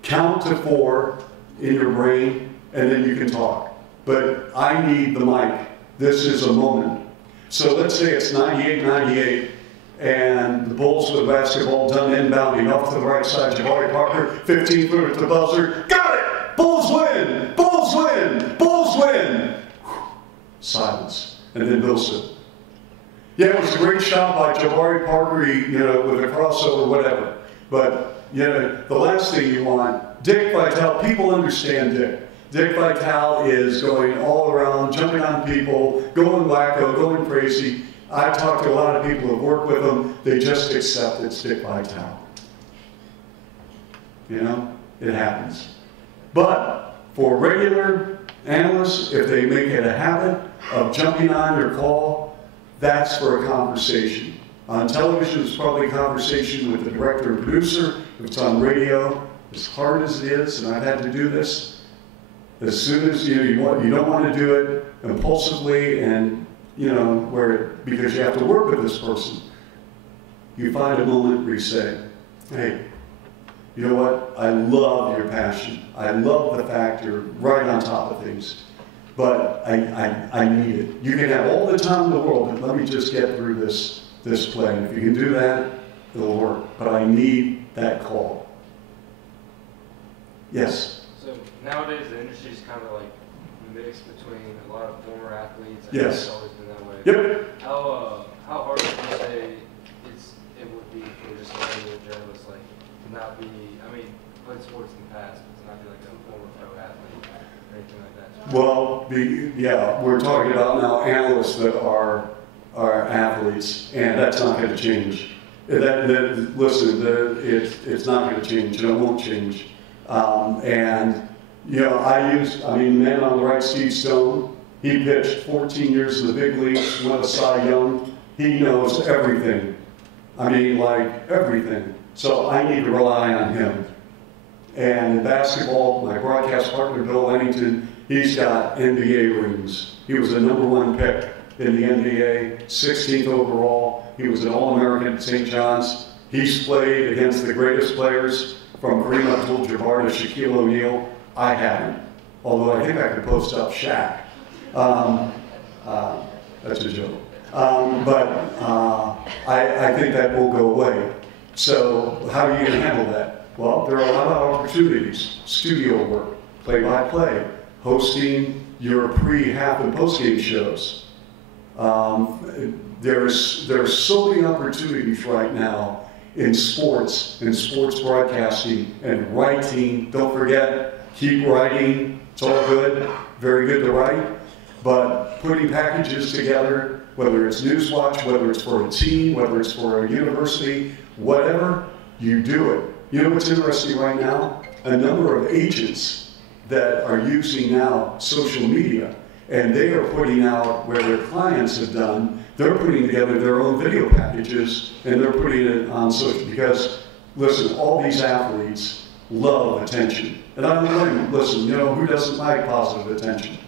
count to 4 in your brain, and then you can talk. but I need the mic. This is a moment. So let's say it's 98-98, and the Bulls with the basketball done inbounding off to the right side. Jabari Parker, 15-footer at the buzzer. Got it! Bulls win! Bulls win! Bulls win! Silence. And then Bill said, yeah, it was a great shot by Jabari Parker, with a crossover, whatever. But, the last thing you want, Dick Vitale, people understand Dick. Dick Vitale is going all around, jumping on people, going wacko, going crazy. I've talked to a lot of people who have worked with him. They just accept it's Dick Vitale. It happens. But for regular analysts, if they make it a habit of jumping on your call, that's for a conversation. On television, it's probably a conversation with the director and producer. If it's on radio, as hard as it is, and I've had to do this, as soon as you don't want to do it impulsively and because you have to work with this person, you find a moment where you say, hey, you know what? I love your passion. I love the fact you're right on top of things. But I need it. You can have all the time in the world, but let me just get through this play. And if you can do that, it'll work. But I need that call. Yes? So nowadays the industry is kind of like mixed between a lot of former athletes. And Yes. It's always been that way. Yep. How hard would you say it would be for just a regular journalist, like, to not be, played sports in the past, but to not be like a former pro athlete or anything like that? Well, we're talking about now analysts that are athletes, and that's not going to change. Listen, it's not going to change, and it won't change. Man on the right, Steve Stone, he pitched 14 years in the big leagues, won a Cy Young. He knows everything. Everything. So I need to rely on him. And in basketball, my broadcast partner, Bill Lennington, he's got NBA rings. He was the #1 pick in the NBA, 16th overall. He was an All-American at St. John's. He's played against the greatest players from Kareem Abdul-Jabbar to Shaquille O'Neal. I haven't, although I think I could post up Shaq. That's a joke. I think that will go away. So how are you going to handle that? Well, there are a lot of opportunities. Studio work, play-by-play, hosting your pre-half and post-game shows. There's so many opportunities right now in sports broadcasting and writing. Don't forget, keep writing. It's all good, very good to write. But putting packages together, whether it's Newswatch, whether it's for a team, whether it's for a university, whatever, you do it. You know what's interesting right now? A number of agents that are using now social media, and they are putting out where their clients have done, they're putting together their own video packages, and they're putting it on social, because, listen, all these athletes love attention. And I'm telling you, listen, who doesn't like positive attention?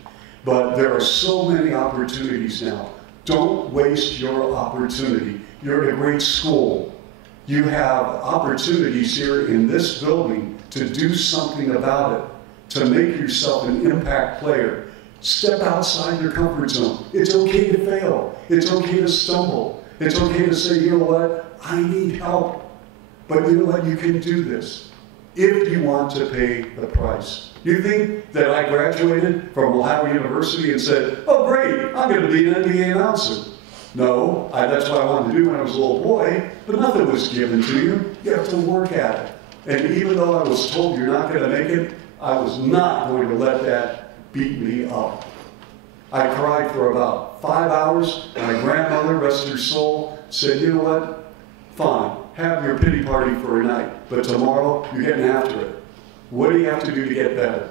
But there are so many opportunities now. Don't waste your opportunity. You're at a great school. You have opportunities here in this building to do something about it, to make yourself an impact player. Step outside your comfort zone. It's okay to fail. It's okay to stumble. It's okay to say, you know what, I need help. But you know what, you can do this if you want to pay the price. You think that I graduated from Ohio University and said, oh great, I'm going to be an NBA announcer. No, that's what I wanted to do when I was a little boy, but nothing was given to you. You have to work at it. And even though I was told you're not going to make it, I was not going to let that beat me up. I cried for about 5 hours. My grandmother, rest her soul, said, you know what, fine, have your pity party for a night, but tomorrow you're getting after it. What do you have to do to get better?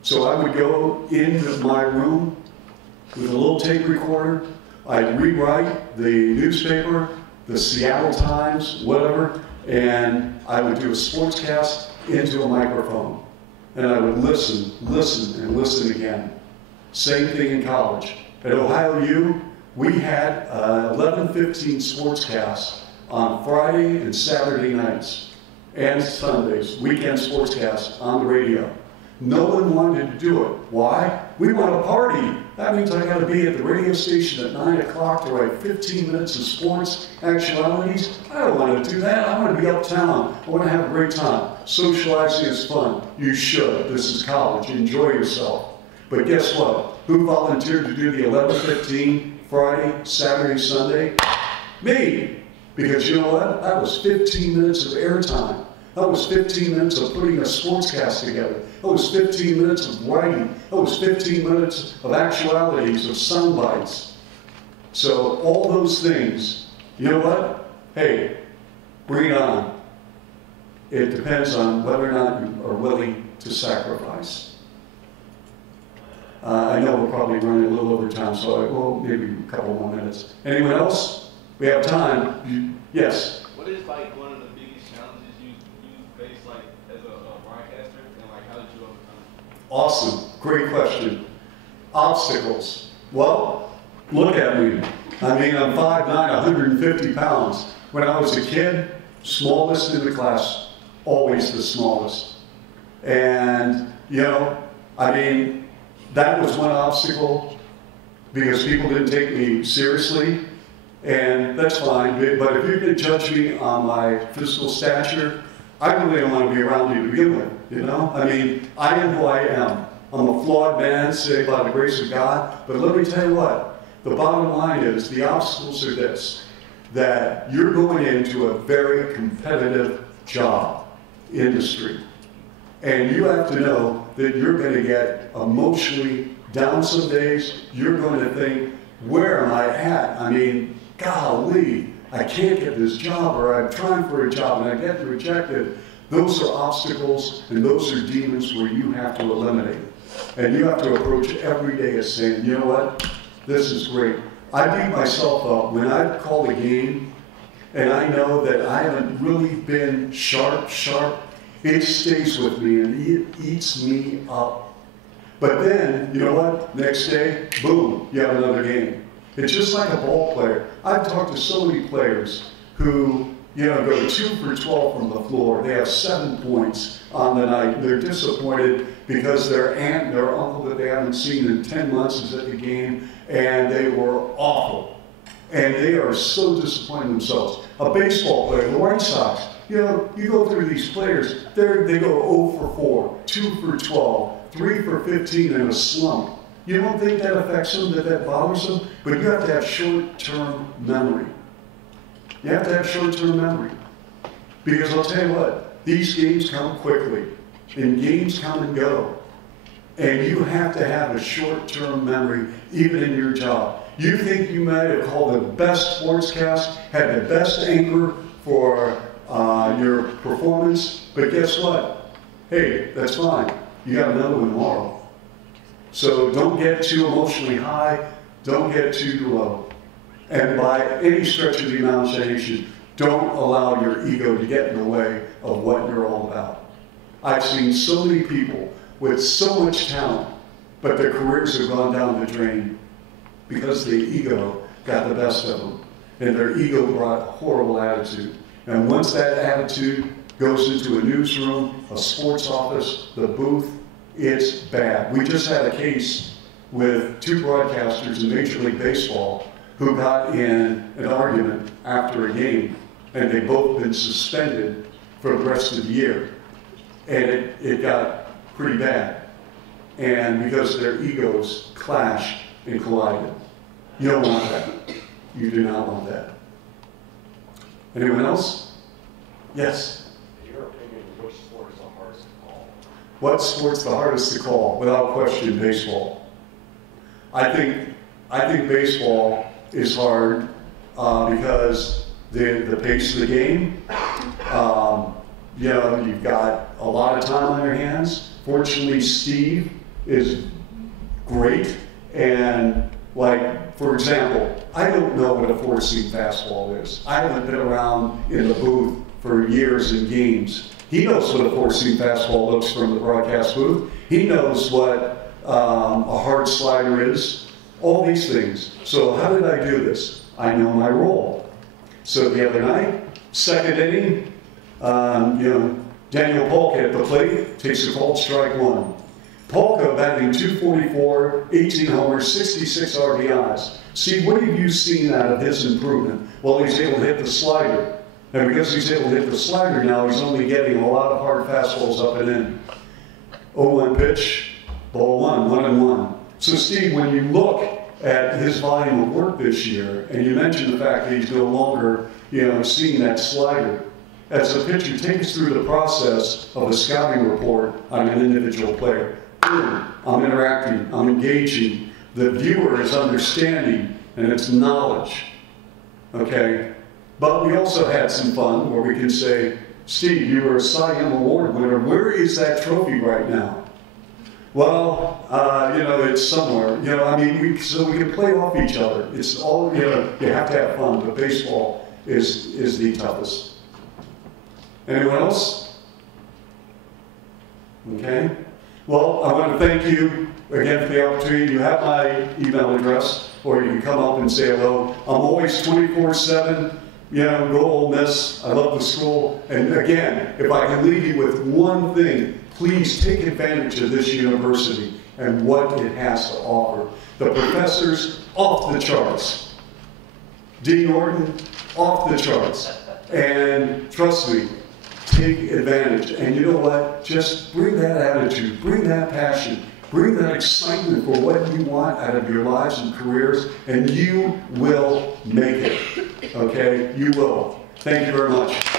So I would go into my room with a little tape recorder. I'd rewrite the newspaper, the Seattle Times, whatever, and I would do a sportscast into a microphone. And I would listen, and listen again. Same thing in college. At Ohio U, we had 11:15 sportscasts on Friday and Saturday nights, and Sundays, weekend sportscasts on the radio. No one wanted to do it. Why? We want to party. That means I got to be at the radio station at 9 o'clock to write 15 minutes of sports actualities. I don't want to do that. I want to be uptown. I want to have a great time. Socializing is fun. You should. This is college. Enjoy yourself. But guess what? Who volunteered to do the 11:15 Friday, Saturday, Sunday? Me. Because you know what? That was 15 minutes of airtime. That was 15 minutes of putting a sportscast together. That was 15 minutes of writing. That was 15 minutes of actualities, of sound bites. So all those things, you know what? Hey, bring it on. It depends on whether or not you are willing to sacrifice. I know we're probably running a little over time, so maybe a couple more minutes. Anyone else? We have time. Yes. What is like one of the biggest challenges you face like as a broadcaster, and like how did you overcome it? Awesome. Great question. Obstacles. Well, look at me. I mean, I'm 5'9", 150 pounds. When I was a kid, smallest in the class, always the smallest. And, you know, I mean, that was one obstacle because people didn't take me seriously. And that's fine, but if you're going to judge me on my physical stature, I really don't want to be around you to begin with, you know? I mean, I am who I am. I'm a flawed man, saved by the grace of God, but let me tell you what, the bottom line is, the obstacles are this, that you're going into a very competitive job, industry, and you have to know that you're going to get emotionally down some days. You're going to think, where am I at? I mean, golly, I can't get this job, or I'm trying for a job and I get rejected. Those are obstacles and those are demons where you have to eliminate. And you have to approach every day as saying, you know what, this is great. I beat myself up when I call a game and I know that I haven't really been sharp. It stays with me and it eats me up. But then, you know what, next day, boom, you have another game. It's just like a ball player. I've talked to so many players who, you know, go 2 for 12 from the floor. They have 7 points on the night. They're disappointed because their aunt and their uncle that they haven't seen in 10 months is at the game, and they were awful. And they are so disappointed themselves. A baseball player, the White Sox, you know, you go through these players, they go 0 for 4, 2 for 12, 3 for 15 in a slump. You don't think that affects them, that bothers them? But you have to have short-term memory. You have to have short-term memory. Because I'll tell you what, these games come quickly, and games come and go. And you have to have a short-term memory, even in your job. You think you might have called the best sportscast, had the best anchor for your performance, but guess what? Hey, that's fine. You got another one tomorrow. So don't get too emotionally high, don't get too low. And by any stretch of the imagination, don't allow your ego to get in the way of what you're all about. I've seen so many people with so much talent, but their careers have gone down the drain because the ego got the best of them. And their ego brought a horrible attitude. And once that attitude goes into a newsroom, a sports office, the booth, it's bad. We just had a case with 2 broadcasters in Major League Baseball who got in an argument after a game, and they've both been suspended for the rest of the year. And it got pretty bad. And because their egos clashed and collided. You don't want that. You do not want that. Anyone else? Yes? In your opinion, which sport is the hardest to call? What sport's the hardest to call? Without question, baseball. I think baseball is hard because the pace of the game. You know, you've got a lot of time on your hands. Fortunately, Steve is great, and like, for example, I don't know what a 4-seam fastball is. I haven't been around in the booth for years in games. He knows what a 4-seam fastball looks from the broadcast booth. He knows what a hard slider is, all these things. So how did I do this? I know my role. So the other night, second inning, you know, Daniel Polk at the plate takes a called strike 1. Polka batting .244, 18 homers, 66 RBIs. Steve, what have you seen out of his improvement? Well, he's able to hit the slider. And because he's able to hit the slider now, he's only getting a lot of hard fastballs up and in. 0-1 pitch, ball 1-1. So Steve, when you look at his volume of work this year, and you mentioned the fact that he's no longer, seeing that slider, as a pitcher, take us through the process of a scouting report on an individual player. Boom, I'm interacting, I'm engaging. The viewer is understanding, and it's knowledge. Okay? But we also had some fun where we can say, Steve, you were a Cy Young Award winner. Where is that trophy right now? Well, it's somewhere. So we can play off each other. It's all, you have to have fun, but baseball is the toughest. Anyone else? Okay. Well, I want to thank you again for the opportunity. You have my email address, or you can come up and say hello. I'm always 24/7. Go Ole Miss. I love the school. And again, if I can leave you with one thing, please take advantage of this university and what it has to offer. The professors, off the charts. Dean Norton, off the charts. And trust me, take advantage. And you know what? Just bring that attitude, bring that passion, bring that excitement for what you want out of your lives and careers, and you will make it. Okay? You will. Thank you very much.